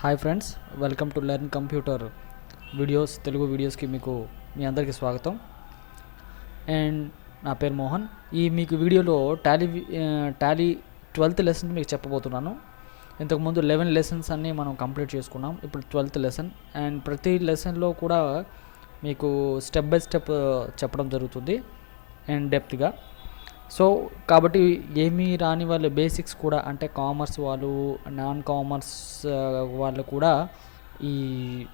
Hi friends, welcome to learn computer videos. Telugu వీడియోస్కి మీ అందరికీ స్వాగతం. అండ్ నా పేరు మోహన్. మీకు వీడియోలో టాలీ 12th లెసన్ మీకు చెప్పబోతున్నాను. ఇంతకుముందు 11 లెసన్స్ అన్నీ మనం కంప్లీట్ చేసుకున్నాం. ఇప్పుడు 12th లెసన్. అండ్ ప్రతి లెసన్లో కూడా మీకు స్టెప్ బై స్టెప్ చెప్పడం జరుగుతుంది అండ్ డెప్త్గా. సో కాబట్టి ఏమీ రాని వాళ్ళు బేసిక్స్ కూడా, అంటే కామర్స్ వాళ్ళు, నాన్ కామర్స్ వాళ్ళు కూడా ఈ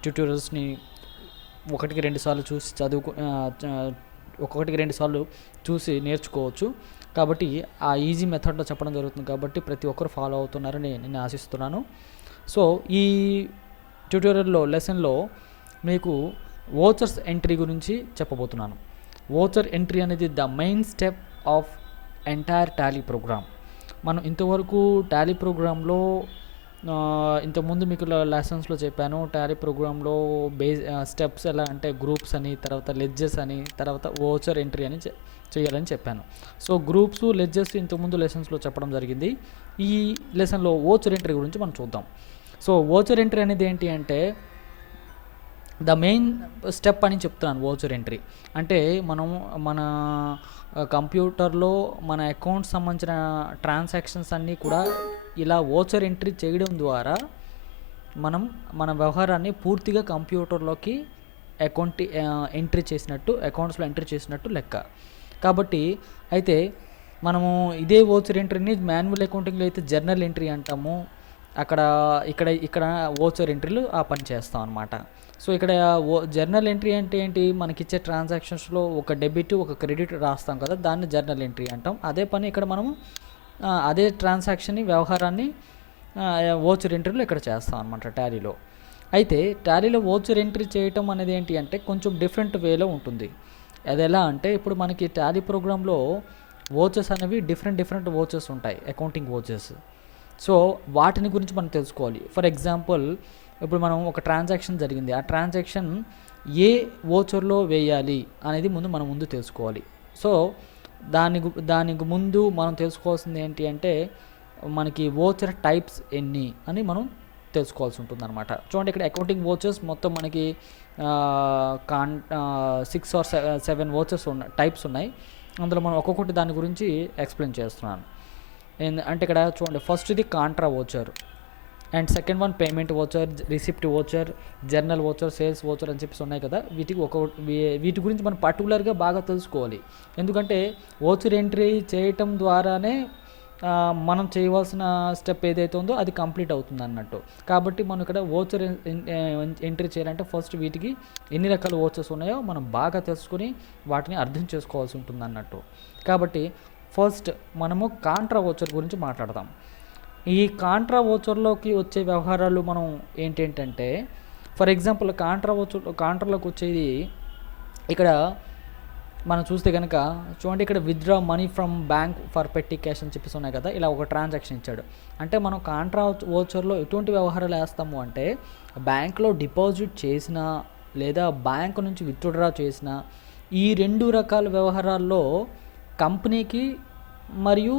ట్యూటోరియల్స్ని ఒకటికి రెండు సార్లు చూసి ఒక్కొక్కటికి రెండు సార్లు చూసి నేర్చుకోవచ్చు. కాబట్టి ఆ ఈజీ మెథడ్లో చెప్పడం జరుగుతుంది. కాబట్టి ప్రతి ఒక్కరు ఫాలో అవుతున్నారని నేను ఆశిస్తున్నాను. సో ఈ లెసన్లో మీకు వోచర్స్ ఎంట్రీ గురించి చెప్పబోతున్నాను. వోచర్ ఎంట్రీ అనేది the main step of entire Tally program. మనం ఇంతవరకు టాలీ ప్రోగ్రాంలో ఇంతకుముందు మీకు లెసన్స్లో చెప్పాను. టాలీ ప్రోగ్రాంలో స్టెప్స్ ఎలా అంటే గ్రూప్స్ అని, తర్వాత లెడ్జెస్ అని, తర్వాత వోచర్ ఎంట్రీ అని చేయాలని చెప్పాను. సో గ్రూప్స్, లెడ్జెస్ ఇంతకుముందు లెసన్స్లో చెప్పడం జరిగింది. ఈ లెసన్లో వోచర్ ఎంట్రీ గురించి మనం చూద్దాం. సో వోచర్ ఎంట్రీ అనేది ఏంటి అంటే ద మెయిన్ స్టెప్ అని చెప్తున్నాను. వోచర్ ఎంట్రీ అంటే మన కంప్యూటర్లో మన అకౌంట్ సంబంధించిన ట్రాన్సాక్షన్స్ అన్నీ కూడా ఇలా వోచర్ ఎంట్రీ చేయడం ద్వారా మన వ్యవహారాన్ని పూర్తిగా కంప్యూటర్లోకి అకౌంట్స్లో ఎంట్రీ చేసినట్టు లెక్క. కాబట్టి అయితే మనము ఇదే వోచర్ ఎంట్రీని మాన్యువల్ అకౌంటింగ్లో అయితే జర్నల్ ఎంట్రీ అంటాము. ఇక్కడ వోచర్ ఎంట్రీలు ఆ పని చేస్తాం అన్నమాట. సో ఇక్కడ జర్నల్ ఎంట్రీ అంటే ఏంటి? మనకిచ్చే ట్రాన్సాక్షన్స్లో ఒక డెబిట్, ఒక క్రెడిట్ రాస్తాం కదా, దాన్ని జర్నల్ ఎంట్రీ అంటాం. అదే పని ఇక్కడ మనము అదే వ్యవహారాన్ని వోచర్ ఎంట్రీలో ఇక్కడ చేస్తాం అనమాట టాలీలో. అయితే టాలీలో వోచర్ ఎంట్రీ చేయటం అనేది ఏంటి అంటే కొంచెం డిఫరెంట్ వేలో ఉంటుంది. అది ఎలా అంటే, ఇప్పుడు మనకి టాలీ ప్రోగ్రాంలో వోచర్స్ అనేవి డిఫరెంట్ వోచర్స్ ఉంటాయి, అకౌంటింగ్ వోచర్స్. సో వాటిని గురించి మనం తెలుసుకోవాలి. ఫర్ ఎగ్జాంపుల్, ఇప్పుడు మనం ఒక ట్రాన్సాక్షన్ జరిగింది, ఆ ట్రాన్సాక్షన్ ఏ వోచర్లో వేయాలి అనేది మనం ముందు తెలుసుకోవాలి. సో దానికి ముందు మనం తెలుసుకోవాల్సింది ఏంటి అంటే మనకి వోచర్ టైప్స్ ఎన్ని అని మనం తెలుసుకోవాల్సి ఉంటుంది అనమాట. చూడండి, ఇక్కడ అకౌంటింగ్ వోచర్స్ మొత్తం మనకి 6 or 7 వోచర్స్ టైప్స్ ఉన్నాయి. అందులో మనం ఒక్కొక్కటి దాని గురించి ఎక్స్ప్లెయిన్ చేస్తున్నాను. అంటే ఇక్కడ చూడండి, ఫస్ట్ ఇది Contra voucher, and second one payment voucher, receipt voucher, journal voucher, sales voucher అని చెప్పేసి ఉన్నాయి కదా. వీటి గురించి మనం పర్టికులర్గా బాగా తెలుసుకోవాలి. ఎందుకంటే వోచర్ ఎంట్రీ చేయటం ద్వారానే మనం చేయవలసిన స్టెప్ ఏదైతే ఉందో అది కంప్లీట్ అవుతుంది అన్నట్టు. కాబట్టి మనం ఇక్కడ వోచర్ ఎంట్రీ చేయాలంటే ఫస్ట్ వీటికి ఎన్ని రకాల వోచర్స్ ఉన్నాయో మనం బాగా తెలుసుకొని వాటిని అర్థం చేసుకోవాల్సి ఉంటుంది అన్నట్టు. కాబట్టి ఫస్ట్ మనము కాంట్రా వోచర్ గురించి మాట్లాడదాం. ఈ కాంట్రా వోచర్లోకి వచ్చే వ్యవహారాలు మనం ఏంటంటే, ఫర్ ఎగ్జాంపుల్ కాంట్రాలోకి వచ్చేది ఇక్కడ మనం చూస్తే కనుక చూడండి, ఇక్కడ withdraw money from bank for పెట్టి క్యాష్ అని చెప్పేసి ఉన్నాయి కదా. ఇలా ఒక ట్రాన్సాక్షన్ ఇచ్చాడు అంటే మనం కాంట్రా వోచర్లో ఎటువంటి వ్యవహారాలు వేస్తాము అంటే, బ్యాంక్లో డిపాజిట్ చేసినా లేదా బ్యాంకు నుంచి విత్డ్రా చేసినా, ఈ 2 రకాల వ్యవహారాల్లో కంపెనీకి మరియు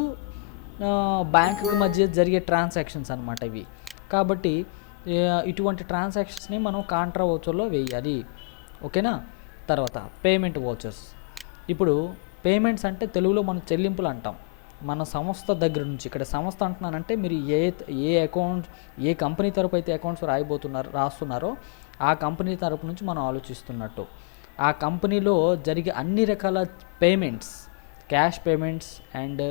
బ్యాంకుకి మధ్య జరిగే ట్రాన్సాక్షన్స్ అనమాట ఇవి. కాబట్టి ఇటువంటి ట్రాన్సాక్షన్స్ని మనం కాంట్రా వోచర్లో వేయాలి. ఓకేనా? తర్వాత పేమెంట్ వోచర్స్. ఇప్పుడు పేమెంట్స్ అంటే తెలుగులో మనం చెల్లింపులు అంటాం. మన సంస్థ దగ్గర నుంచి, ఇక్కడ సంస్థ అంటున్నానంటే మీరు ఏ కంపెనీ తరపు అయితే అకౌంట్స్ రాస్తున్నారో ఆ కంపెనీ తరపు నుంచి మనం ఆలోచిస్తున్నట్టు. ఆ కంపెనీలో జరిగే అన్ని రకాల payments, cash payments and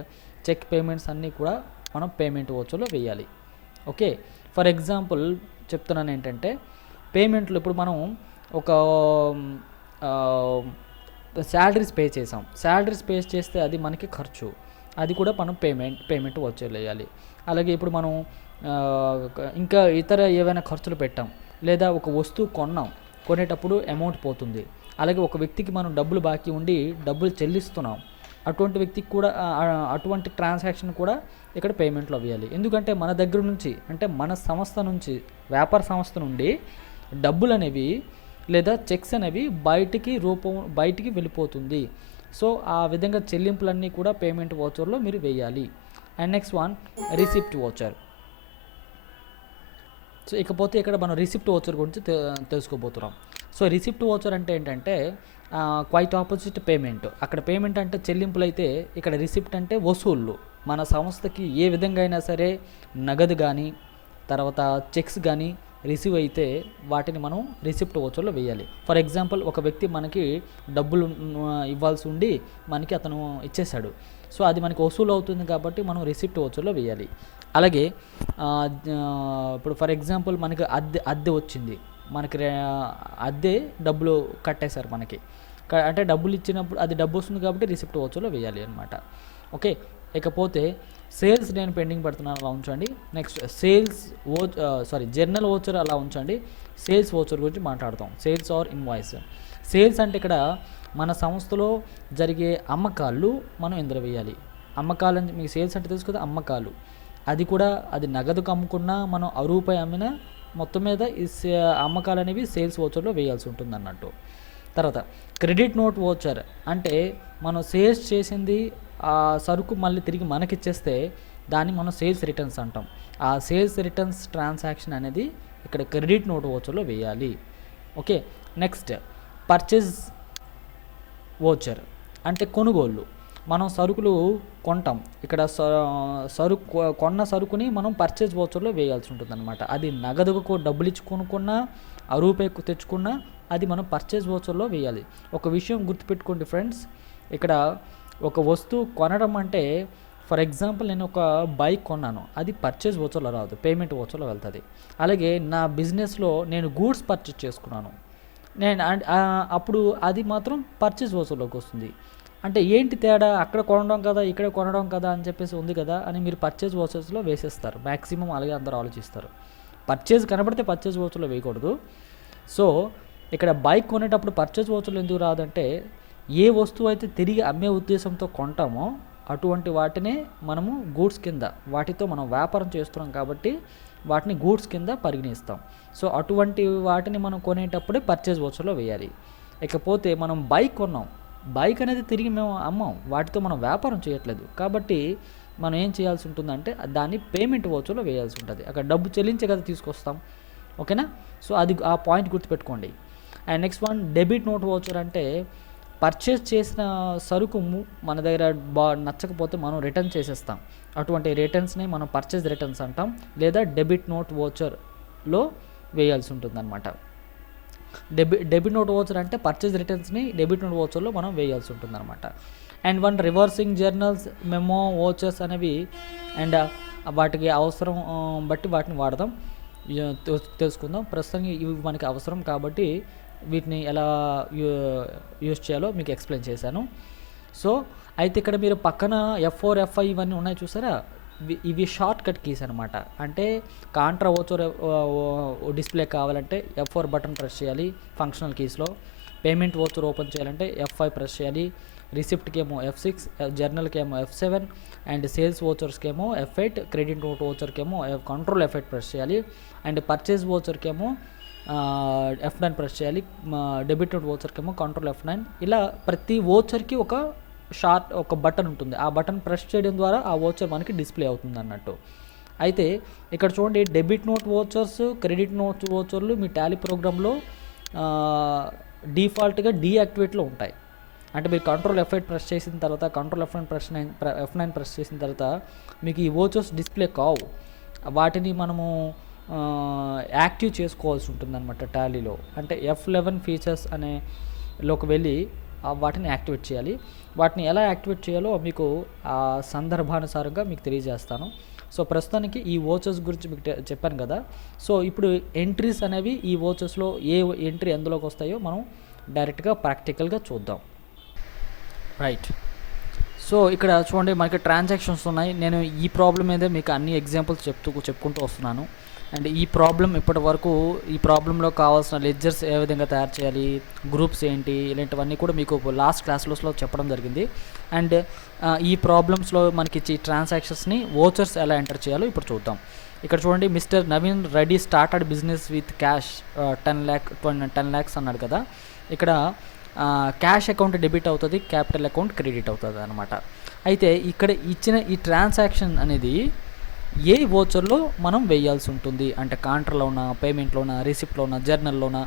cheque payments అన్నీ కూడా మనం పేమెంట్ వోచర్లో వేయాలి. ఓకే, ఫర్ ఎగ్జాంపుల్ చెప్తున్నాను ఏంటంటే, పేమెంట్లో ఇప్పుడు మనం ఒక శాలరీస్ పే చేసాం. శాలరీస్ పే చేస్తే అది మనకి ఖర్చు, అది కూడా మనం పేమెంట్ వోచర్లో వేయాలి. అలాగే ఇప్పుడు మనం ఇంకా ఇతర ఏవైనా ఖర్చులు పెట్టాం, లేదా ఒక వస్తువు కొనేటప్పుడు అమౌంట్ పోతుంది. అలాగే ఒక వ్యక్తికి మనం డబ్బులు బాకీ ఉండి డబ్బులు చెల్లిస్తున్నాం, అటువంటి వ్యక్తికి కూడా అటువంటి ట్రాన్సాక్షన్ కూడా ఇక్కడ పేమెంట్లో వేయాలి. ఎందుకంటే మన దగ్గర నుంచి, అంటే మన సంస్థ నుంచి, వ్యాపార సంస్థ నుండి డబ్బులు అనేవి లేదా చెక్స్ అనేవి బయటికి వెళ్ళిపోతుంది. సో ఆ విధంగా చెల్లింపులన్నీ కూడా పేమెంట్ వోచర్లో మీరు వేయాలి. And next one receipt voucher. So ఇకపోతే ఇక్కడ మనం రిసిప్ట్ ఓచర్ గురించి తెలుసుకోబోతున్నాం. సో రిసిప్ట్ ఓచర్ అంటే ఏంటంటే క్వైట్ ఆపోజిట్ పేమెంట్. అక్కడ పేమెంట్ అంటే చెల్లింపులు అయితే, ఇక్కడ రిసిప్ట్ అంటే వసూళ్ళు. మన సంస్థకి ఏ విధంగా అయినా సరే నగదు కానీ తర్వాత చెక్స్ కానీ రిసీవ్ అయితే వాటిని మనం రిసిప్ట్ ఓచర్లో వేయాలి. ఫర్ ఎగ్జాంపుల్, ఒక వ్యక్తి మనకి డబ్బులు ఇవ్వాల్సి ఉండి మనకి అతను ఇచ్చేశాడు. సో అది మనకి వసూలు అవుతుంది కాబట్టి మనం రిసిప్ట్ ఓచర్లో వేయాలి. అలాగే ఇప్పుడు ఫర్ ఎగ్జాంపుల్ మనకి అద్దె వచ్చింది, మనకి అద్దె డబ్బులు కట్టేశారు మనకి, అంటే డబ్బులు ఇచ్చినప్పుడు అది డబ్బు వస్తుంది కాబట్టి రిసిప్ట్ ఓచర్లో వేయాలి అనమాట. ఓకే, ఇకపోతే సేల్స్ నేను పెండింగ్ పెడుతున్నాను, అలా ఉంచండి. నెక్స్ట్ సేల్స్ జర్నల్ ఓచర్ అలా ఉంచండి. సేల్స్ ఓచర్ గురించి మాట్లాడతాం. Sales are invoice. సేల్స్ అంటే ఇక్కడ మన సంస్థలో జరిగే అమ్మకాలు మనం ఇందులో వేయాలి. అమ్మకాలు అంటే మీకు సేల్స్ అంటే తెలుసు కదా, అమ్మకాలు. అది కూడా అది నగదుకు అమ్ముకున్నా మనం రూపాయి అమ్మినా మొత్తం మీద ఈ అమ్మకాలు అనేవి సేల్స్ ఓచర్లో వేయాల్సి ఉంటుంది అన్నట్టు. తర్వాత క్రెడిట్ నోట్ ఓచర్ అంటే మనం సేల్స్ చేసింది ఆ సరుకు మళ్ళీ తిరిగి మనకిచ్చేస్తే దాన్ని మనం సేల్స్ రిటర్న్స్ అంటాం. ఆ సేల్స్ రిటర్న్స్ ట్రాన్సాక్షన్ అనేది ఇక్కడ క్రెడిట్ నోట్ ఓచర్లో వేయాలి. ఓకే, నెక్స్ట్ పర్చేజ్ ఓచర్ అంటే కొనుగోళ్ళు. మనం సరుకులు కొంటాం, ఇక్కడ కొన్న సరుకుని మనం పర్చేజ్ ఓచర్లో వేయాల్సి ఉంటుంది అనమాట. అది నగదుకు డబ్బులు ఇచ్చి కొనుక్కున్నా రూపాయికు తెచ్చుకున్నా అది మనం పర్చేజ్ ఓచర్లో వేయాలి. ఒక విషయం గుర్తుపెట్టుకోండి ఫ్రెండ్స్, ఇక్కడ ఒక వస్తువు కొనడం అంటే ఫర్ ఎగ్జాంపుల్ నేను ఒక బైక్ కొన్నాను, అది పర్చేజ్ ఓచర్లో రాదు, పేమెంట్ ఓచర్లో వెళ్తుంది. అలాగే నా బిజినెస్లో నేను గూడ్స్ పర్చేజ్ చేసుకున్నాను, నేను అప్పుడు అది మాత్రం పర్చేజ్ ఓచర్లోకి వస్తుంది. అంటే ఏంటి తేడా, అక్కడ కొనడం కదా ఇక్కడ కొనడం కదా అని చెప్పేసి ఉంది కదా అని మీరు పర్చేజ్ ఓచర్స్లో వేసేస్తారు. మ్యాక్సిమం అలాగే అందరూ ఆలోచిస్తారు. పర్చేజ్ కనబడితే పర్చేజ్ ఓచర్లో వేయకూడదు. సో ఇక్కడ బైక్ కొనేటప్పుడు పర్చేజ్ ఓచర్లు ఎందుకు రాదంటే, ఏ వస్తువు అయితే తిరిగి అమ్మే ఉద్దేశంతో కొంటామో అటువంటి వాటినే మనము గూడ్స్ కింద, వాటితో మనం వ్యాపారం చేస్తున్నాం కాబట్టి వాటిని గూడ్స్ కింద పరిగణిస్తాం. సో అటువంటి వాటిని మనం కొనేటప్పుడే పర్చేజ్ ఓచర్లో వేయాలి. ఇకపోతే మనం బైక్ కొన్నాం, బైక్ అనేది తిరిగి మేము అమ్మాం, వాటితో మనం వ్యాపారం చేయట్లేదు కాబట్టి మనం ఏం చేయాల్సి ఉంటుందంటే దాన్ని పేమెంట్ ఓచర్లో వేయాల్సి ఉంటుంది. అక్కడ డబ్బు చెల్లించే కదా తీసుకొస్తాం. ఓకేనా, సో అది ఆ పాయింట్ గుర్తుపెట్టుకోండి. And next one debit note voucher అంటే పర్చేస్ చేసిన సరుకు మన దగ్గర నచ్చకపోతే మనం రిటర్న్ చేసేస్తాం. అటువంటి రిటర్న్స్ని మనం పర్చేజ్ రిటర్న్స్ అంటాం, లేదా డెబిట్ నోట్ ఓచర్లో వేయాల్సి ఉంటుంది అనమాట. డెబిట్ నోట్ ఓచర్ అంటే పర్చేజ్ రిటర్న్స్ని డెబిట్ నోట్ ఓచర్లో మనం వేయాల్సి ఉంటుంది అనమాట. And one reversing journals, memo vouchers అనేవి అండ్ వాటికి అవసరం బట్టి వాటిని వాడదాం, తెలుసుకుందాం. ప్రస్తుతానికి ఇవి మనకి అవసరం కాబట్టి వీటిని ఎలా యూజ్ చేయాలో మీకు ఎక్స్ప్లెయిన్ చేశాను. సో అయితే ఇక్కడ మీరు పక్కన F4 F5 ఇవన్నీ ఉన్నాయి చూసారా, ఇవి షార్ట్ కట్ కీస్ అనమాట. అంటే కాంట్రా ఓచర్ డిస్ప్లే కావాలంటే F4 బటన్ ప్రెస్ చేయాలి ఫంక్షనల్ కీస్లో. పేమెంట్ ఓచర్ ఓపెన్ చేయాలంటే F5 ప్రెస్ చేయాలి. రిసిప్ట్కి ఏమో F6, జర్నల్కి ఏమో F7 అండ్ సేల్స్ ఓచర్స్కి ఏమో F8, క్రెడిట్ నోట్ ఓచర్కి ఏమో కంట్రోల్ F8 ప్రెస్ చేయాలి. అండ్ పర్చేజ్ ఓచర్కి ఏమో F9 ప్రెస్ చేయాలి. డెబిట్ నోట్ ఓచర్కి ఏమో కంట్రోల్ F9. ఇలా ప్రతి ఓచర్కి ఒక బటన్ ఉంటుంది. ఆ బటన్ ప్రెస్ చేయడం ద్వారా ఆ ఓచర్ మనకి డిస్ప్లే అవుతుంది అన్నట్టు. అయితే ఇక్కడ చూడండి, debit note vouchers, credit note ఓచర్లు మీ టాలీ ప్రోగ్రాంలో డిఫాల్ట్గా డీయాక్టివేట్లో ఉంటాయి. అంటే మీరు కంట్రోల్ F8 ప్రెస్ చేసిన తర్వాత, కంట్రోల్ F9 ప్రెస్ చేసిన తర్వాత మీకు ఈ ఓచర్స్ డిస్ప్లే కావు. వాటిని మనము యాక్టివ్ చేసుకోవాల్సి ఉంటుంది అనమాట టాలీలో. అంటే F11 ఫీచర్స్ అనేలోకి వెళ్ళి వాటిని యాక్టివేట్ చేయాలి. వాటిని ఎలా యాక్టివేట్ చేయాలో మీకు ఆ సందర్భానుసారంగా మీకు తెలియజేస్తాను. సో ప్రస్తుతానికి ఈ ఓచర్స్ గురించి మీకు చెప్పాను కదా. సో ఇప్పుడు ఎంట్రీస్ అనేవి ఈ ఓచర్స్లో ఏ ఎంట్రీ ఎందులోకి వస్తాయో మనం డైరెక్ట్గా ప్రాక్టికల్గా చూద్దాం. రైట్, సో ఇక్కడ చూడండి మనకి ట్రాన్సాక్షన్స్ ఉన్నాయి. నేను ఈ ప్రాబ్లం మీద మీకు అన్ని ఎగ్జాంపుల్స్ చెప్పుకుంటూ వస్తున్నాను. అండ్ ఈ ప్రాబ్లం ఇప్పటి వరకు ఈ ప్రాబ్లంలో కావాల్సిన లెడ్జర్స్ ఏ విధంగా తయారు చేయాలి, గ్రూప్స్ ఏంటి, ఇలాంటివన్నీ కూడా మీకు లాస్ట్ క్లాస్లో చెప్పడం జరిగింది. అండ్ ఈ ప్రాబ్లమ్స్లో మనకి ఇచ్చి ట్రాన్సాక్షన్స్ని ఓచర్స్ ఎలా ఎంటర్ చేయాలో ఇప్పుడు చూద్దాం. ఇక్కడ చూడండి, mister Naveen Reddy started business with cash 10 lakhs అన్నాడు కదా. ఇక్కడ క్యాష్ అకౌంట్ డెబిట్ అవుతుంది, క్యాపిటల్ అకౌంట్ క్రెడిట్ అవుతుంది అనమాట. అయితే ఇక్కడ ఇచ్చిన ఈ ట్రాన్సాక్షన్ అనేది ఏ వోచర్లో మనం వేయాల్సి ఉంటుంది, అంటే కాంట్రాలోన, పేమెంట్లోన, రిసిప్ట్లోన, జర్నల్లోన,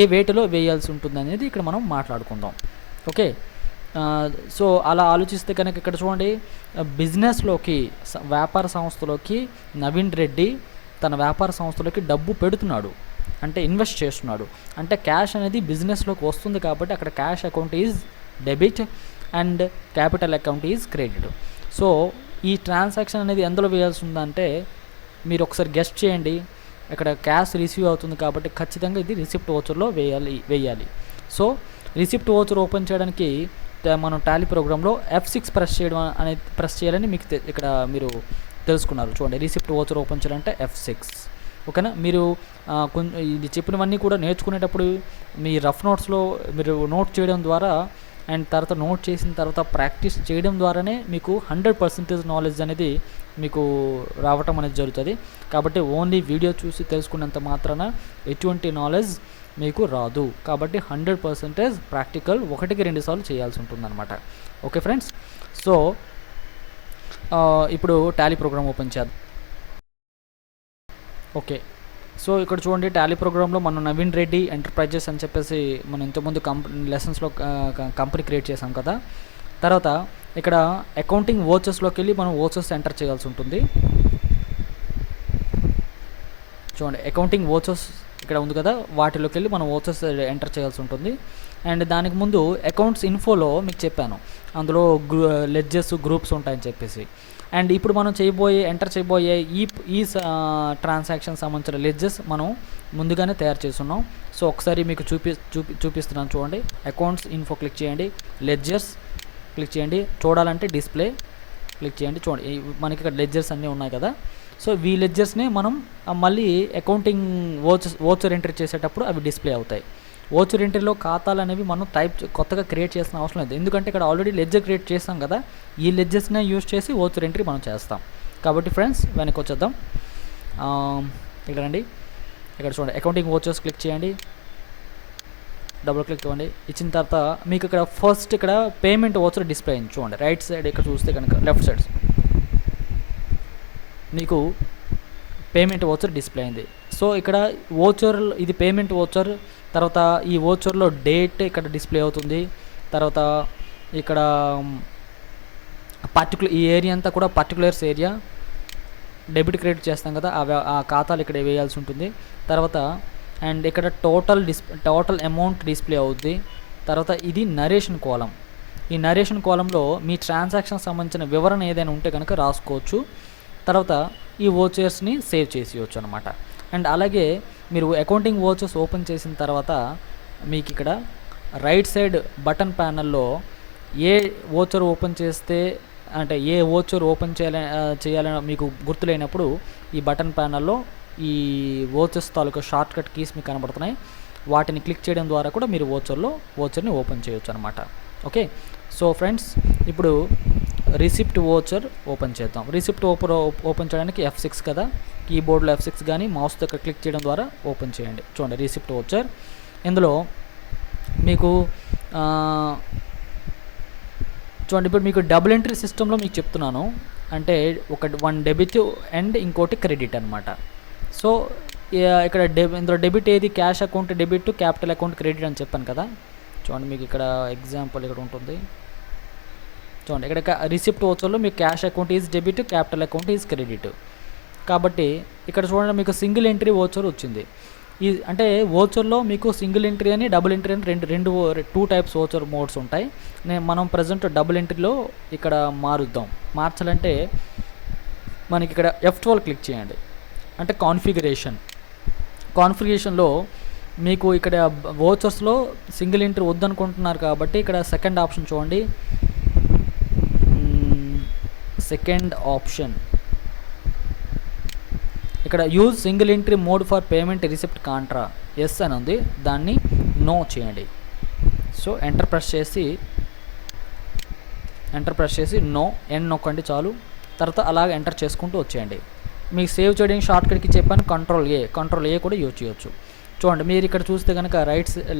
ఏ వేటిలో వేయాల్సి ఉంటుంది అనేది ఇక్కడ మనం మాట్లాడుకుందాం. ఓకే, సో అలా ఆలోచిస్తే కనుక ఇక్కడ చూడండి, బిజినెస్లోకి, వ్యాపార సంస్థలోకి నవీన్ రెడ్డి తన వ్యాపార సంస్థలోకి డబ్బు పెడుతున్నాడు, అంటే ఇన్వెస్ట్ చేస్తున్నాడు, అంటే క్యాష్ అనేది బిజినెస్లోకి వస్తుంది కాబట్టి అక్కడ cash account is debit and capital account is credit. So ఈ ట్రాన్సాక్షన్ అనేది ఎందులో వేయాల్సి ఉందంటే మీరు ఒకసారి గెస్ట్ చేయండి. ఇక్కడ క్యాష్ రిసీవ్ అవుతుంది కాబట్టి ఖచ్చితంగా ఇది రిసిప్ట్ వోచర్లో వేయాలి. సో రిసిప్ట్ వోచర్ ఓపెన్ చేయడానికి మనం టాలీ ప్రోగ్రాంలో F6 ప్రెస్ చేయాలని మీకు ఇక్కడ మీరు తెలుసుకున్నారు. చూడండి, రిసిప్ట్ వోచర్ ఓపెన్ చేయాలంటే F6. ఓకేనా, మీరు ఇది చెప్పినవన్నీ కూడా నేర్చుకునేటప్పుడు మీ రఫ్ నోట్స్లో మీరు నోట్ చేయడం ద్వారా అండ్ తర్వాత నోట్ చేసిన తర్వాత ప్రాక్టీస్ చేయడం ద్వారానే మీకు 100% నాలెడ్జ్ అనేది మీకు రావటం అనేది జరుగుతుంది. కాబట్టి ఓన్లీ వీడియో చూసి తెలుసుకున్నంత మాత్రాన ఎటువంటి నాలెడ్జ్ మీకు రాదు. కాబట్టి 100% ప్రాక్టికల్ 1-2 సార్లు చేయాల్సి ఉంటుందన్నమాట. ఓకే ఫ్రెండ్స్, సో ఇప్పుడు టాలీ ప్రోగ్రామ్ ఓపెన్ చేద్దాం. ఓకే, సో ఇక్కడ చూడండి, టాలీ ప్రోగ్రాంలో మనం నవీన్ రెడ్డి ఎంటర్ప్రైజెస్ అని చెప్పేసి మనం ఇంతకుముందు లెసన్స్లో కంపెనీ క్రియేట్ చేసాం కదా. తర్వాత ఇక్కడ అకౌంటింగ్ వోచర్స్లోకి వెళ్ళి మనం వోచర్స్ ఎంటర్ చేయాల్సి ఉంటుంది. చూడండి, అకౌంటింగ్ వోచర్స్ ఇక్కడ ఉంది కదా, వాటిలోకి వెళ్ళి మనం వోచర్స్ ఎంటర్ చేయాల్సి ఉంటుంది. అండ్ దానికి ముందు అకౌంట్స్ ఇన్ఫోలో మీకు చెప్పాను, అందులో లెడ్జెస్ గ్రూప్స్ ఉంటాయని చెప్పేసి. అండ్ ఇప్పుడు మనం ఎంటర్ చేయబోయే ఈ ట్రాన్సాక్షన్ సంబంధించిన లెడ్జెస్ మనం ముందుగానే తయారు చేస్తున్నాం. సో ఒకసారి మీకు చూపిస్తున్నాను చూడండి. అకౌంట్స్ ఇన్ఫో క్లిక్ చేయండి, లెడ్జర్స్ క్లిక్ చేయండి, చూడాలంటే డిస్ప్లే క్లిక్ చేయండి. చూడండి, మనకి ఇక్కడ లెడ్జర్స్ అన్నీ ఉన్నాయి కదా. సో ఈ లెడ్జర్స్ని మనం మళ్ళీ అకౌంటింగ్ వోచర్ ఎంట్రీ చేసేటప్పుడు అవి డిస్ప్లే అవుతాయి. వోచర్ ఎంట్రీలో ఖాతాలు అనేవి మనం కొత్తగా క్రియేట్ చేసిన అవసరం లేదు, ఎందుకంటే ఇక్కడ ఆల్రెడీ లెడ్జర్ క్రియేట్ చేస్తాం కదా. ఈ లెడ్జర్స్నే యూజ్ చేసి వోచర్ ఎంట్రీ మనం చేస్తాం. కాబట్టి ఫ్రెండ్స్ వెనక్కి వచ్చేద్దాం. ఇక్కడ రండి, ఇక్కడ చూడండి, అకౌంటింగ్ వోచర్స్ క్లిక్ చేయండి, డబుల్ క్లిక్ చూడండి. ఇచ్చిన తర్వాత మీకు ఇక్కడ ఫస్ట్ ఇక్కడ పేమెంట్ వోచర్ డిస్ప్లే అయింది చూడండి. రైట్ సైడ్ ఇక్కడ చూస్తే కనుక లెఫ్ట్ సైడ్ మీకు పేమెంట్ వోచర్ డిస్ప్లే అయింది. సో ఇక్కడ వోచర్, ఇది పేమెంట్ వోచర్. తర్వాత ఈ వోచర్లో డేట్ ఇక్కడ డిస్ప్లే అవుతుంది. తర్వాత ఇక్కడ ఈ ఏరియా అంతా కూడా పర్టికులర్స్ ఏరియా, డెబిట్ క్రెడిట్ చేస్తాం కదా, ఆ ఖాతాలు ఇక్కడ వేయాల్సి ఉంటుంది. తర్వాత అండ్ ఇక్కడ టోటల్ అమౌంట్ డిస్ప్లే అవుద్ది. తర్వాత ఇది నరేషన్ కాలం. ఈ నరేషన్ కాలంలో మీ ట్రాన్సాక్షన్ సంబంధించిన వివరణ ఏదైనా ఉంటే కనుక రాసుకోవచ్చు. తర్వాత ఈ వోచర్స్ని సేవ్ చేసేయచ్చు అనమాట. అండ్ అలాగే మీరు అకౌంటింగ్ వోచర్స్ ఓపెన్ చేసిన తర్వాత మీకు ఇక్కడ రైట్ సైడ్ బటన్ ప్యానల్లో ఏ వోచర్ ఓపెన్ చేస్తే, అంటే ఏ వోచర్ ఓపెన్ చేయాలని మీకు గుర్తులేనప్పుడు ఈ బటన్ ప్యానల్లో ఈ వోచర్స్ తాలూకా షార్ట్ కట్ కీస్ మీకు కనబడుతున్నాయి. వాటిని క్లిక్ చేయడం ద్వారా కూడా మీరు వోచర్ని ఓపెన్ చేయొచ్చు అనమాట. ఓకే, సో ఫ్రెండ్స్ ఇప్పుడు రిసిప్ట్ వోచర్ ఓపెన్ చేద్దాం. రిసిప్ట్ ఓపెన్ చేయడానికి F6 కదా, కీబోర్డ్లో F6 కానీ మౌస్తో క్లిక్ చేయడం ద్వారా ఓపెన్ చేయండి. చూడండి, రిసిప్ట్ వోచర్. ఇందులో మీకు చూడండి, ఇప్పుడు మీకు డబుల్ ఎంట్రీ సిస్టంలో మీకు చెప్తున్నాను, అంటే వన్ డెబిట్ అండ్ ఇంకోటి క్రెడిట్ అనమాట. సో ఇక్కడ ఇందులో డెబిట్ ఏది, cash account debit, capital account credit అని చెప్పాను కదా. చూడండి, మీకు ఇక్కడ ఎగ్జాంపుల్ ఇక్కడ ఉంటుంది. చూడండి, ఇక్కడ రిసిప్ట్ వోచర్లో మీకు cash account is debit, capital account is credit. కాబట్టి ఇక్కడ చూడండి, మీకు సింగిల్ ఎంట్రీ వోచర్ వచ్చింది. అంటే వోచర్లో మీకు సింగిల్ ఎంట్రీ అని డబుల్ ఎంట్రీ అని టూ టైప్స్ వోచర్ మోడ్స్ ఉంటాయి. మనం ప్రజెంట్ డబుల్ ఎంట్రీలో ఇక్కడ మార్చాలంటే మనకి ఇక్కడ F12 క్లిక్ చేయండి, అంటే కాన్ఫిగరేషన్లో మీకు ఇక్కడ వోచర్స్లో సింగిల్ ఎంట్రీ వద్దనుకుంటున్నారు కాబట్టి ఇక్కడ సెకండ్ ఆప్షన్ చూడండి. సెకండ్ ఆప్షన్ ఇక్కడ use single entry mode for payment receipt contra yes అని ఉంది, దాన్ని నో చేయండి. సో ఎంటర్ ప్రెస్ చేసి నో నొక్కండి చాలు. తర్వాత అలాగే ఎంటర్ చేసుకుంటూ వచ్చేయండి. మీకు సేవ్ చేయడానికి షార్ట్ కట్కి చెప్పాను, కంట్రోల్ ఏ కూడా యూజ్ చేయొచ్చు. చూడండి, మీరు ఇక్కడ చూస్తే కనుక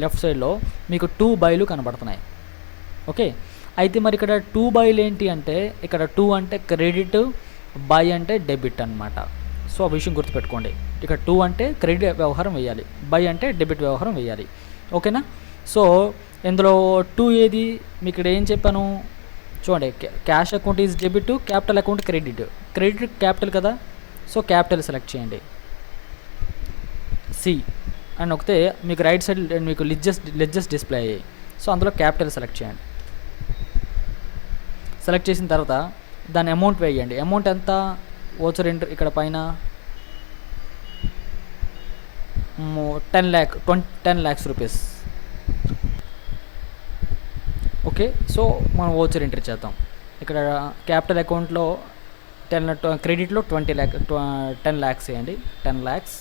లెఫ్ట్ సైడ్లో మీకు 2 బైలు కనబడుతున్నాయి. ఓకే, అయితే మరి ఇక్కడ 2 బైలు ఏంటి అంటే, ఇక్కడ 2 అంటే క్రెడిట్ బై అంటే డెబిట్ అనమాట. సో ఆ విషయం గుర్తుపెట్టుకోండి. ఇక 2 అంటే క్రెడిట్ వ్యవహారం వేయాలి, బై అంటే డెబిట్ వ్యవహారం వేయాలి. ఓకేనా? సో ఇందులో 2 ఏది మీకు ఇక్కడ ఏం చెప్పాను చూడండి. Cash account is debit, capital account credit. Credit capital కదా, సో క్యాపిటల్ సెలెక్ట్ చేయండి. సి అని నొక్కితే మీకు రైట్ సైడ్ మీకు లెడ్జెస్ డిస్ప్లే అయ్యాయి. సో అందులో క్యాపిటల్ సెలెక్ట్ చేయండి. సెలెక్ట్ చేసిన తర్వాత దాని అమౌంట్ వేయండి. అమౌంట్ ఎంత ఓచర్ ఎంట్రీ ఇక్కడ పైన 10 lakhs రూపీస్. ఓకే, సో మనం ఓచర్ ఎంట్రీ చేద్దాం. ఇక్కడ క్యాపిటల్ అకౌంట్లో 10 క్రెడిట్లో 10 lakhs వేయండి. 10 lakhs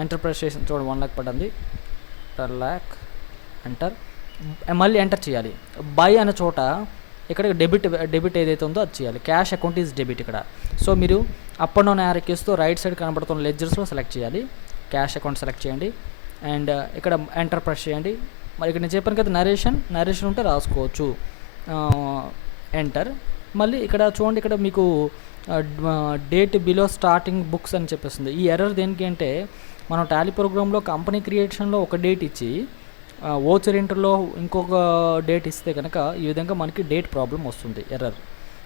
ఎంటర్ ప్రెస్ చేసి చూడండి 1 lakh పడింది. 10 lakh ఎంటర్, మళ్ళీ ఎంటర్ చేయాలి. బై అనే చోట ఇక్కడ డెబిట్ ఏదైతే ఉందో అది చేయాలి. క్యాష్ అకౌంట్ ఈజ్ డెబిట్ ఇక్కడ. సో మీరు అప్ అండ్ డౌన్ యారో కేస్తూ రైట్ సైడ్ కనబడుతున్న లెడ్జర్స్లో సెలెక్ట్ చేయాలి. క్యాష్ అకౌంట్ సెలెక్ట్ చేయండి అండ్ ఇక్కడ ఎంటర్ ప్రెస్ చేయండి. మరి ఇక్కడ నేను చెప్పాను కదా నరేషన్ ఉంటే రాసుకోవచ్చు. ఎంటర్. మళ్ళీ ఇక్కడ చూడండి, ఇక్కడ మీకు డేట్ బిలో స్టార్టింగ్ బుక్స్ అని చెప్పేస్తుంది. ఈ ఎర్రర్ దేనికి అంటే మనం టాలీ ప్రోగ్రాంలో కంపెనీ క్రియేషన్లో ఒక డేట్ ఇచ్చి ఓచర్ ఎంటర్లో ఇంకొక డేట్ ఇస్తే కనుక ఈ విధంగా మనకి డేట్ ప్రాబ్లం వస్తుంది, ఎర్రర్.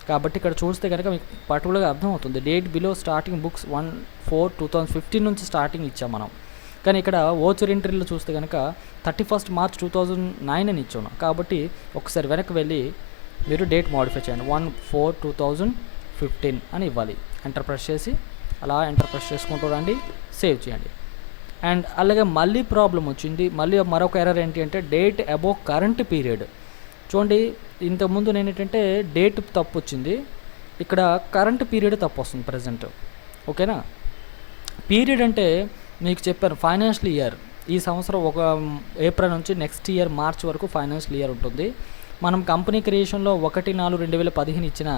కాబట్టి ఇక్కడ చూస్తే కనుక మీకు పర్టికులర్గా అర్థమవుతుంది. డేట్ బిలో స్టార్టింగ్ బుక్స్ 1/4/2015 నుంచి స్టార్టింగ్ ఇచ్చాం మనం. కానీ ఇక్కడ ఓచర్ ఎంట్రీలో చూస్తే కనుక 31st March 2009 అని ఇచ్చాను. కాబట్టి ఒకసారి వెనక్కి వెళ్ళి మీరు డేట్ మోడిఫై చేయండి. 1/4/2015 అని ఇవ్వాలి. ఎంటర్ ప్రెస్ చేసి అలా ఎంటర్ ప్రెస్ చేసుకుంటూ రండి, సేవ్ చేయండి. అండ్ అలాగే మళ్ళీ ప్రాబ్లం వచ్చింది. మళ్ళీ మరొక ఎర్రర్ ఏంటి అంటే డేట్ అబోవ్ కరెంట్ పీరియడ్. చూడండి, ఇంతకుముందు నేను ఏంటంటే డేట్ తప్పు వచ్చింది, ఇక్కడ కరెంట్ పీరియడ్ తప్పు వస్తుంది ప్రజెంట్. ఓకేనా? పీరియడ్ అంటే మీకు చెప్పాను ఫైనాన్షియల్ ఇయర్. ఈ సంవత్సరం ఒక ఏప్రిల్ నుంచి నెక్స్ట్ ఇయర్ మార్చ్ వరకు ఫైనాన్షియల్ ఇయర్ ఉంటుంది. మనం కంపెనీ క్రియేషన్లో 1/4/2015 ఇచ్చిన,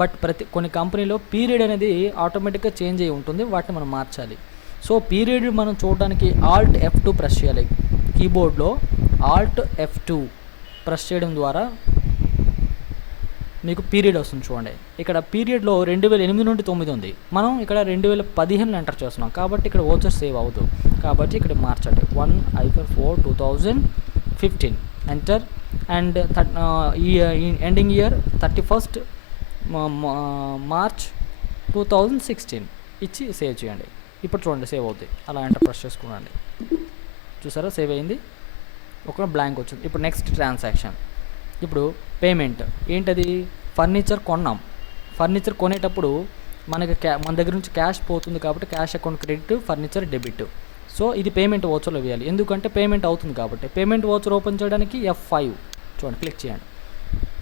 బట్ కొన్ని కంపెనీలో పీరియడ్ అనేది ఆటోమేటిక్గా చేంజ్ అయ్యి ఉంటుంది, వాటిని మనం మార్చాలి. సో పీరియడ్ మనం చూడడానికి Alt F2 ప్రెస్ చేయాలి. కీబోర్డ్లో Alt F2 ప్రెస్ చేయడం ద్వారా మీకు పీరియడ్ వస్తుంది. చూడండి, ఇక్కడ పీరియడ్లో 2008 నుండి 9 ఉంది. మనం ఇక్కడ 2015 ఎంటర్ చేస్తున్నాం కాబట్టి ఇక్కడ ఓచర్ సేవ్ అవ్వదు. కాబట్టి ఇక్కడ మార్చండి 1/4/2015 ఎంటర్. అండ్ ఈ ఎండింగ్ ఇయర్ 31st March 2016 ఇచ్చి సేవ్ చేయండి. ఇప్పుడు చూడండి సేవ్ అవుతుంది. అలా ఎంటర్ ప్రెస్ చేసుకున్నాండి. చూసారా సేవ్ అయింది, ఒక బ్లాంక్ వచ్చింది. ఇప్పుడు నెక్స్ట్ ట్రాన్సాక్షన్. ఇప్పుడు పేమెంట్ ఏంటది? ఫర్నిచర్ కొన్నాం. ఫర్నిచర్ కొనేటప్పుడు మనకి మన దగ్గర నుంచి క్యాష్ పోతుంది కాబట్టి cash account credit, furniture debit. So ఇది పేమెంట్ ఓచర్లో వేయాలి, ఎందుకంటే పేమెంట్ అవుతుంది కాబట్టి. పేమెంట్ ఓచర్ ఓపెన్ చేయడానికి F5 చూడండి, క్లిక్ చేయండి.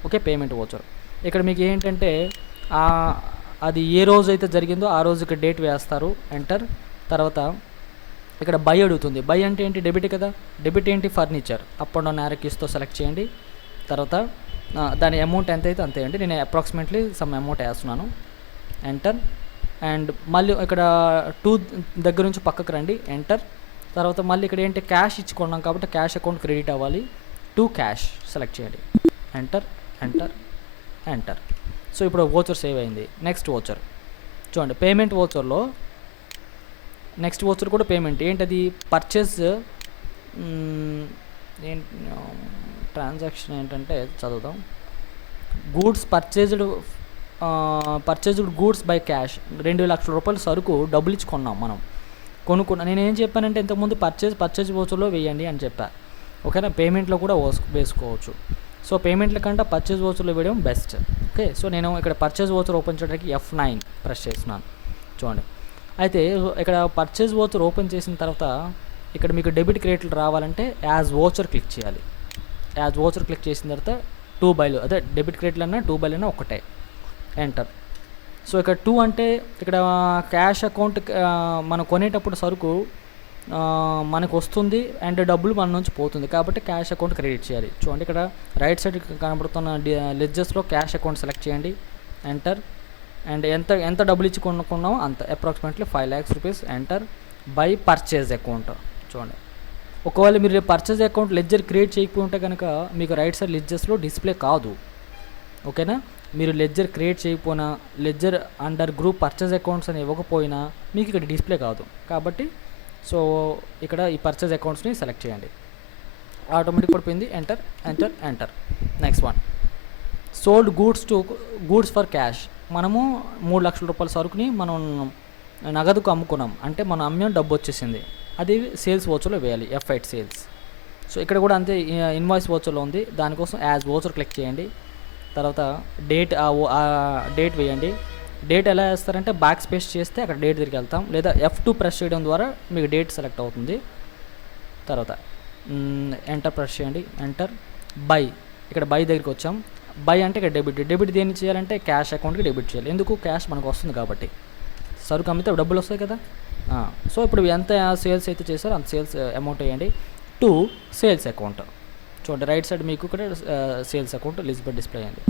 Okay, payment voucher. ఇక్కడ మీకు ఏంటంటే అది ఏ రోజు అయితే జరిగిందో ఆ రోజు ఇక్కడ డేట్ వేస్తారు. ఎంటర్. తర్వాత ఇక్కడ బై అడుగుతుంది. బై అంటే ఏంటి? డెబిట్ కదా. డెబిట్ ఏంటి? Furniture. Up and down arrow కీస్తో సెలెక్ట్ చేయండి. తర్వాత దాని అమౌంట్ ఎంత అయితే అంతే అండి. నేను అప్రాక్సిమేట్లీ సమ్ అమౌంట్ వేస్తున్నాను. ఎంటర్. అండ్ మళ్ళీ ఇక్కడ 2 దగ్గర నుంచి పక్కకు రండి. ఎంటర్. తర్వాత మళ్ళీ ఇక్కడ ఏంటి? క్యాష్ ఇచ్చి కొన్నాం కాబట్టి క్యాష్ అకౌంట్ క్రెడిట్ అవ్వాలి. 2 క్యాష్ సెలెక్ట్ చేయండి. Enter enter enter. సో ఇప్పుడు ఓచర్ సేవ్ అయింది. నెక్స్ట్ ఓచర్ చూడండి, పేమెంట్ ఓచర్లో నెక్స్ట్ ఓచర్ కూడా పేమెంట్. ఏంటది? పర్చేస్. ట్రాన్సాక్షన్ ఏంటంటే చదువుదాం. Goods purchased goods by cash. 2 లక్షల రూపాయలు సరుకు డబ్బులు ఇచ్చి కొన్నాం మనం. కొనుక్కున్నా. నేనేం చెప్పానంటే ఇంతకుముందు పర్చేజ్ ఓచర్లో వేయండి అని చెప్పా. ఓకేనా? పేమెంట్లో కూడా వేసుకోవచ్చు. సో పేమెంట్ల కంటే పర్చేజ్ ఓచర్లో వేయడం బెస్ట్. ఓకే, సో నేను ఇక్కడ పర్చేజ్ ఓచర్ ఓపెన్ చేయడానికి F9 ప్రెస్ చేస్తున్నాను. చూడండి, అయితే ఇక్కడ పర్చేజ్ ఓచర్ ఓపెన్ చేసిన తర్వాత ఇక్కడ మీకు డెబిట్ క్రెడిట్లు రావాలంటే యాజ్ ఓచర్ క్లిక్ చేయాలి. యాజ్ ఓచర్ క్లిక్ చేసిన తర్వాత 2 బైలు, అదే డెబిట్ క్రెడిట్లు అన్నా 2 బైలు అన్నా ఒకటే. ఎంటర్. సో ఇక్కడ 2 అంటే ఇక్కడ క్యాష్ అకౌంట్ మనం కొనేటప్పుడు సరుకు మనకు వస్తుంది అండ్ డబ్బులు మన నుంచి పోతుంది కాబట్టి క్యాష్ అకౌంట్ క్రెడిట్ చేయాలి. చూడండి, ఇక్కడ రైట్ సైడ్ కనబడుతున్న లెడ్జెస్లో క్యాష్ అకౌంట్ సెలెక్ట్ చేయండి. ఎంటర్. అండ్ ఎంత డబ్బులు ఇచ్చి కొనుక్కున్నామో అంత, approximately 5 lakhs rupees. Enter. By purchase account. చూడండి, ఒకవేళ మీరు పర్చేజ్ అకౌంట్ లెడ్జర్ క్రియేట్ చేయకపోతే కనుక మీకు రైట్ సైడ్ లెడ్జెస్లో డిస్ప్లే కాదు. ఓకేనా? మీరు లెడ్జర్ క్రియేట్ చేయకపోయినా, ledger under group purchase accounts అని ఇవ్వకపోయినా మీకు ఇక్కడ డిస్ప్లే కాదు. కాబట్టి సో ఇక్కడ ఈ పర్చేజ్ అకౌంట్స్ని సెలెక్ట్ చేయండి. ఆటోమేటిక్ పడిపోయింది. Enter enter enter. Next one, sold goods for cash. మనము 3 లక్షల రూపాయల సరుకుని మనం నగదుకు అమ్ముకున్నాం, అంటే మనం అమ్మాం, డబ్బు వచ్చేసింది. అది సేల్స్ వోచర్లో వేయాలి, F8 సేల్స్. సో ఇక్కడ కూడా అంతే, ఇన్వాయిస్ వోచర్లో ఉంది. దానికోసం యాజ్ వోచర్ క్లిక్ చేయండి. తర్వాత డేట్ డేట్ వేయండి. డేట్ ఎలా వేస్తారంటే బ్యాక్ స్పేస్ చేస్తే అక్కడ డేట్ దగ్గరికి వెళ్తాం, లేదా F2 ప్రెస్ చేయడం ద్వారా మీకు డేట్ సెలెక్ట్ అవుతుంది. తర్వాత ఎంటర్ ప్రెస్ చేయండి. ఎంటర్. బై, ఇక్కడ బై దగ్గరికి వచ్చాం. బై అంటే ఇక్కడ డెబిట్ దేనికి చేయాలంటే క్యాష్ అకౌంట్కి డెబిట్ చేయాలి. ఎందుకు? క్యాష్ మనకు వస్తుంది కాబట్టి, సరుకు అమ్మితే డబ్బులు వస్తాయి కదా. సో ఇప్పుడు ఎంత సేల్స్ అయితే చేస్తారో అంత సేల్స్ అమౌంట్ వేయండి. టు సేల్స్ అకౌంట్ చూడండి, రైట్ సైడ్ మీకు ఇక్కడ సేల్స్ అకౌంట్ లిస్ట్ డిస్ప్లే అయింది.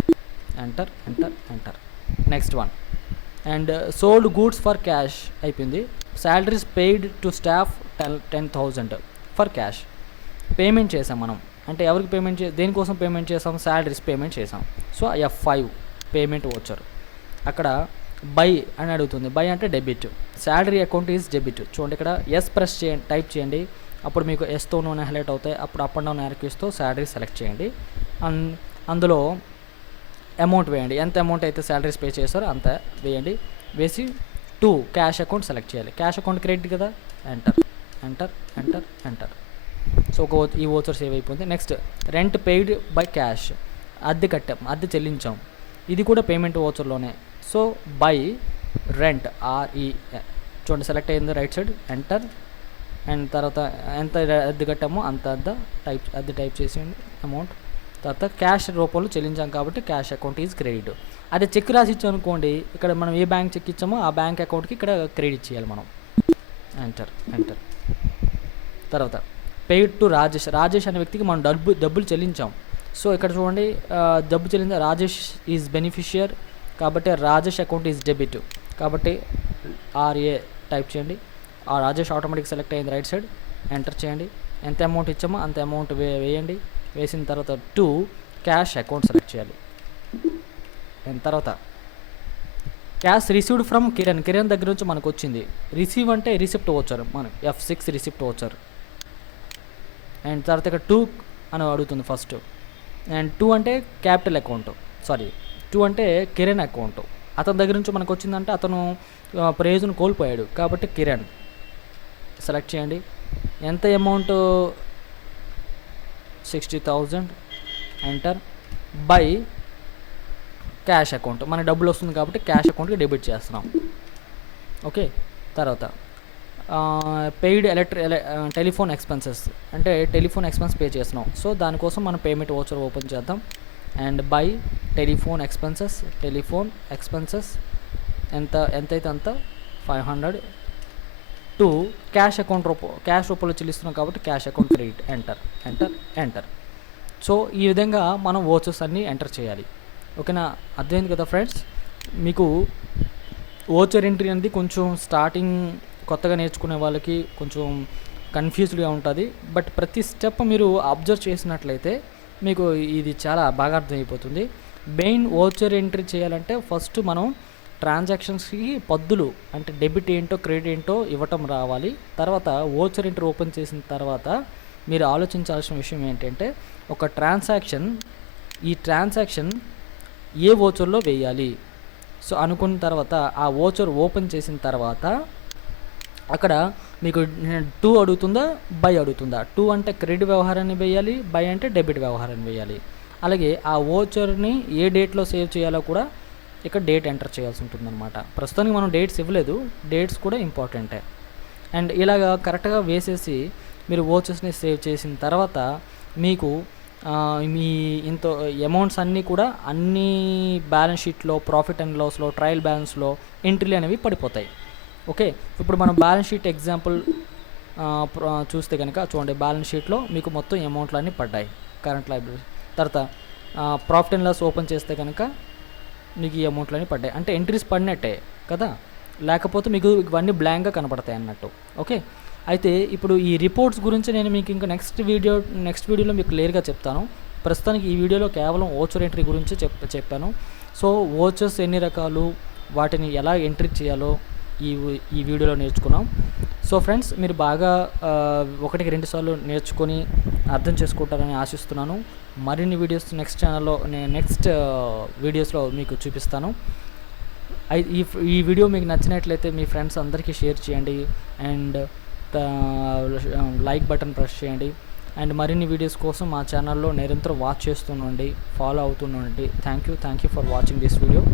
Enter enter enter. Next one, and sold goods for cash అయిపోయింది. Salaries paid to staff 10,000 for cash. Payment చేసాం మనం, అంటే ఎవరికి పేమెంట్ దేనికోసం పేమెంట్ చేసాం? శాలరీస్ పేమెంట్ చేసాం. So F5 payment voucher. అక్కడ బై అని అడుగుతుంది. బై అంటే debit, salary account is debit. చూడండి ఇక్కడ ఎస్ ప్రెస్ చేయండి, టైప్ చేయండి. అప్పుడు మీకు ఎస్తోనే హైలైట్ అవుతాయి. అప్పుడు అప్ అండ్ డౌన్ యారకీస్తో శాలరీ సెలెక్ట్ చేయండి. అందులో అమౌంట్ వేయండి, ఎంత అమౌంట్ అయితే శాలరీస్ పే చేస్తారో అంత వేయండి. వేసి టు క్యాష్ అకౌంట్ సెలెక్ట్ చేయాలి. క్యాష్ అకౌంట్ క్రెడిట్ కదా. Enter enter enter enter. So ఈ వోచర్ సేవ్ అయిపోయింది. Next, rent paid by cash. అద్దె కట్టాం, అద్దె చెల్లించాం. ఇది కూడా పేమెంట్ వోచర్లోనే. సో బై రెంట్ RE చూడండి సెలెక్ట్ అయింది రైట్ సైడ్. ఎంటర్. అండ్ తర్వాత ఎంత అద్దె కట్టామో అంత అద్దె టైప్ చేసేయండి అమౌంట్. తర్వాత క్యాష్ రూపంలో చెల్లించాం కాబట్టి క్యాష్ అకౌంట్ ఈజ్ క్రెడిట్. అదే చెక్ రాసి ఇచ్చాం అనుకోండి, ఇక్కడ మనం ఏ బ్యాంక్ చెక్ ఇచ్చామో ఆ బ్యాంక్ అకౌంట్కి ఇక్కడ క్రెడిట్ చేయాలి మనం. Enter enter. తర్వాత పెయిడ్ టు రాజేష్ అనే వ్యక్తికి మనం డబ్బులు చెల్లించాం. సో ఇక్కడ చూడండి, డబ్బు చెల్లించ రాజేష్ ఈజ్ బెనిఫిషియర్ కాబట్టి రాజేష్ అకౌంట్ ఈజ్ డెబిట్ కాబట్టి RA టైప్ చేయండి. ఆ రాజేష్ ఆటోమేటిక్ సెలెక్ట్ అయింది రైట్ సైడ్. ఎంటర్ చేయండి. ఎంత అమౌంట్ ఇచ్చామో అంత అమౌంట్ వేయండి. వేసిన తర్వాత టు క్యాష్ అకౌంట్ సెలెక్ట్ చేయాలి. అండ్ తర్వాత క్యాష్ రిసీవ్డ్ ఫ్రమ్ కిరణ్ దగ్గర నుంచి మనకు వచ్చింది. రిసీవ్ అంటే రిసిప్ట్ వోచర్, మనకి F6 రిసిప్ట్ వోచర్. అండ్ తర్వాత ఇక్కడ 2 అని అడుగుతుంది ఫస్ట్. అండ్ 2 అంటే క్యాపిటల్ అకౌంట్, సారీ 2 అంటే కిరణ్ అకౌంట్. అతని దగ్గర నుంచి మనకు వచ్చిందంటే అతను ప్రైజ్ను కోల్పోయాడు కాబట్టి కిరణ్ సెలెక్ట్ చేయండి. ఎంత amount? 60,000. Enter. By cash account, మన డబ్బులు వస్తుంది కాబట్టి క్యాష్ అకౌంట్కి డెబిట్ చేస్తున్నాం. ఓకే. తర్వాత పెయిడ్ టెలిఫోన్ ఎక్స్పెన్సెస్ అంటే టెలిఫోన్ ఎక్స్పెన్స్ పే చేస్తున్నాం. సో దానికోసం మనం పేమెంట్ వోచర్ ఓపెన్ చేద్దాం. అండ్ బై టెలిఫోన్ ఎక్స్పెన్సెస్ ఎంతైతే అంత 500 టు క్యాష్ అకౌంట్ క్యాష్ రూపంలో చెల్లిస్తున్నాం కాబట్టి cash account credit. Enter enter enter. So ఈ విధంగా మనం వోచర్స్ అన్నీ ఎంటర్ చేయాలి. ఓకేనా, అర్థమైంది కదా ఫ్రెండ్స్? మీకు వోచర్ ఎంట్రీ అనేది కొంచెం స్టార్టింగ్ కొత్తగా నేర్చుకునే వాళ్ళకి కొంచెం కన్ఫ్యూజ్డ్గా ఉంటుంది. బట్ ప్రతి స్టెప్ మీరు అబ్జర్వ్ చేసినట్లయితే మీకు ఇది చాలా బాగా అర్థమైపోతుంది. మెయిన్ వోచర్ ఎంట్రీ చేయాలంటే ఫస్ట్ మనం ట్రాన్సాక్షన్స్కి పద్దులు అంటే డెబిట్ ఏంటో క్రెడిట్ ఏంటో ఇవ్వటం రావాలి. తర్వాత వోచర్ ఎంట్రీ ఓపెన్ చేసిన తర్వాత మీరు ఆలోచించాల్సిన విషయం ఏంటంటే ఒక ఈ ట్రాన్సాక్షన్ ఏ వోచర్లో వేయాలి. సో అనుకున్న తర్వాత ఆ వోచర్ ఓపెన్ చేసిన తర్వాత అక్కడ మీకు 2 అడుగుతుందా, బై అడుగుతుందా? 2 అంటే క్రెడిట్ వ్యవహారాన్ని వేయాలి, బై అంటే డెబిట్ వ్యవహారాన్ని వేయాలి. అలాగే ఆ వోచర్ని ఏ డేట్లో సేవ్ చేయాలో కూడా ఇక్కడ డేట్ ఎంటర్ చేయాల్సి ఉంటుందన్నమాట. ప్రస్తుతానికి మనం డేట్స్ ఇవ్వలేదు, డేట్స్ కూడా ఇంపార్టెంటే. అండ్ ఇలాగ కరెక్ట్గా వేసేసి మీరు వోచర్స్ని సేవ్ చేసిన తర్వాత మీకు మీ ఇంత అమౌంట్స్ అన్నీ కూడా అన్ని బ్యాలెన్స్ షీట్లో, ప్రాఫిట్ అండ్ లాస్లో, ట్రయల్ బ్యాలెన్స్లో ఎంట్రీలు అనేవి పడిపోతాయి. ఓకే, ఇప్పుడు మనం బ్యాలెన్స్ షీట్ ఎగ్జాంపుల్ చూస్తే కనుక చూడండి, బ్యాలెన్స్ షీట్లో మీకు మొత్తం అమౌంట్లు అన్నీ పడ్డాయి కరెంట్ లైబ్రరీ. తర్వాత ప్రాఫిట్ అండ్ లాస్ ఓపెన్ చేస్తే కనుక మీకు ఈ అమౌంట్లు అన్నీ పడ్డాయి, అంటే ఎంట్రీస్ పడినట్టే కదా, లేకపోతే మీకు ఇవన్నీ బ్లాంక్గా కనపడతాయి అన్నట్టు. ఓకే, అయితే ఇప్పుడు ఈ రిపోర్ట్స్ గురించి నేను మీకు ఇంకా నెక్స్ట్ వీడియోలో మీకు క్లియర్గా చెప్తాను. ప్రస్తుతానికి ఈ వీడియోలో కేవలం వోచర్ ఎంట్రీ గురించి చెప్పాను. సో ఓచర్స్ ఎన్ని రకాలు, వాటిని ఎలా ఎంట్రీ చేయాలో ఈ వీడియోలో నేర్చుకున్నాం. సో ఫ్రెండ్స్, మీరు బాగా ఒకటికి 2 సార్లు నేర్చుకొని అర్థం చేసుకుంటారని ఆశిస్తున్నాను. మరిన్ని వీడియోస్ నెక్స్ట్ వీడియోస్లో మీకు చూపిస్తాను. ఈ వీడియో మీకు నచ్చినట్లయితే మీ ఫ్రెండ్స్ అందరికీ షేర్ చేయండి అండ్ లైక్ బటన్ ప్రెస్ చేయండి. అండ్ మరిన్ని వీడియోస్ కోసం మా ఛానల్లో నిరంతరం వాచ్ చేస్తుండండి, ఫాలో అవుతుండండి. Thank you for watching this video.